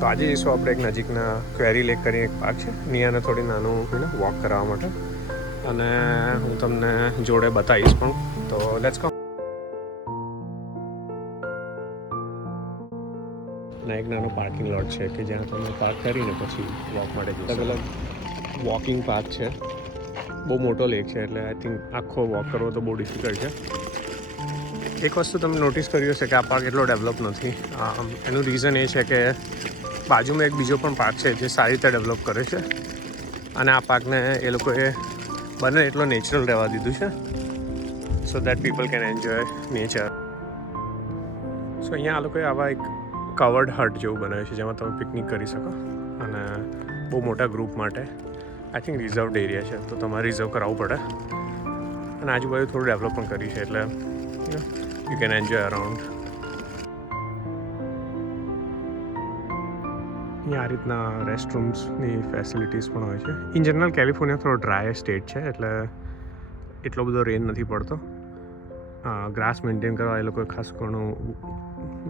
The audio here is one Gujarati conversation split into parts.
તો આજે જઈશું આપણે એક નજીકના ક્વેરી લેક કરીને એક પાર્ક છે, નિયાને થોડી નાનું વોક કરાવવા માટે, અને હું તમને જોડે બતાવીશ પણ. તો લેટ્સ ગો. અને એક નાનો પાર્કિંગ લોટ છે કે જ્યાં તમે પાર્ક કરીને પછી વોક માટે જઈ શકો. અલગ વોકિંગ પાથ છે. બહુ મોટો લેક છે એટલે આઈ થિંક આખો વોક કરવો તો બહુ ડિફિકલ્ટ છે. એક વસ્તુ તમે નોટિસ કર્યું હશે કે આ પાર્ક એટલો ડેવલપ નથી. એનું રીઝન એ છે કે બાજુમાં એક બીજો પણ પાર્ક છે જે સારી રીતે ડેવલપ કરે છે, અને આ પાર્કને એ લોકોએ બને એટલો નેચરલ રહેવા દીધું છે, so that people can enjoy nature. So અહીંયા આ લોકોએ આવા એક કવર્ડ હટ જેવું બનાવ્યું છે જેમાં તમે પિકનિક કરી શકો, અને બહુ મોટા ગ્રુપ માટે આઈ થિંક રિઝર્વડ એરિયા છે, તો તમારે રિઝર્વ કરાવવું પડે. અને આજુબાજુ થોડું ડેવલપ પણ કરી છે એટલે યુ કેન એન્જોય અરાઉન્ડ. અહીંયા આ રીતના રેસ્ટરૂમ્સની ફેસિલિટીઝ પણ હોય છે. ઇન જનરલ કેલિફોર્નિયા થોડો ડ્રાય સ્ટેટ છે એટલે એટલો બધો રેન નથી પડતો. ગ્રાસ મેન્ટેન કરવા એ લોકોએ ખાસ ઘણું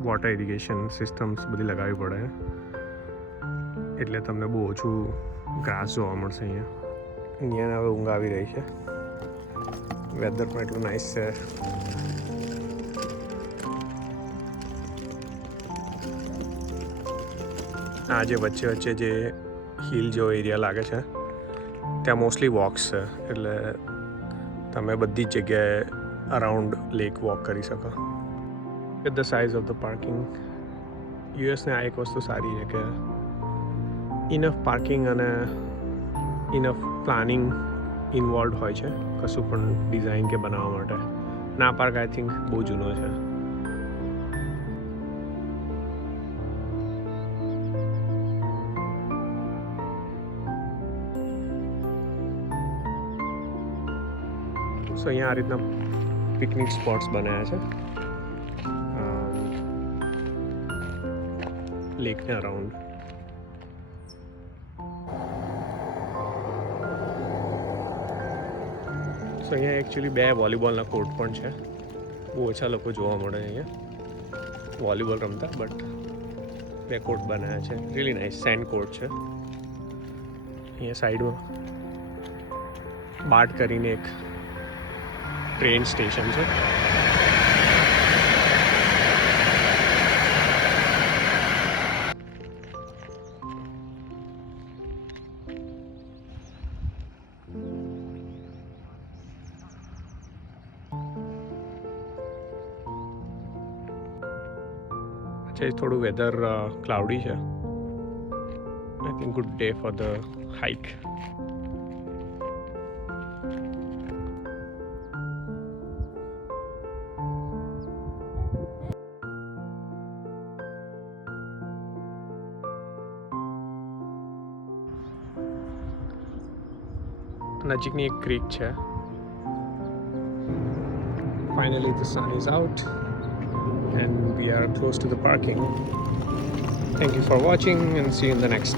વોટર ઇરિગેશન સિસ્ટમ્સ બધી લગાવવી પડે, એટલે તમને બહુ ઓછું ગ્રાસ જોવા મળશે અહીંયા. અહીંયા હવે ઊંઘ આવી રહી છે. વેધર પણ એટલું નાઇસ છે. આ જે વચ્ચે વચ્ચે જે હિલ જેવો એરિયા લાગે છે ત્યાં મોસ્ટલી વોક્સ છે, એટલે તમે બધી જ જગ્યાએ અરાઉન્ડ લેક વોક કરી શકો. With the size of the parking. યુએસને આ એક વસ્તુ સારી છે કે ઇનફ પાર્કિંગ અને ઇનફ પ્લાનિંગ ઇન્વોલ્વ હોય છે કશું પણ ડિઝાઇન કે બનાવવા માટે. અને આ પાર્ક આઈ થિંક બહુ જૂનો છે. સો અહીંયા આ રીતના પિકનિક સ્પોટ્સ બનાવ્યા છે લેકને અરાઉન્ડ. સો અહીંયા એકચ્યુઅલી 2 વોલીબોલના કોર્ટ પણ છે. બહુ ઓછા લોકો જોવા મળે અહીંયા વોલીબોલ રમતા, બટ 2 કોર્ટ બનાવ્યા છે. રિયલી નાઇસ સેન્ડ કોર્ટ છે. અહીંયા સાઈડમાં બાટ કરીને એક ટ્રેન સ્ટેશન છે. થોડું વેધર ક્લાઉડી છે. I think good day for the hike. નજીકની એક ક્રીક છે. Finally the sun is out and we are close to the parking. Thank you for watching and see you in the next.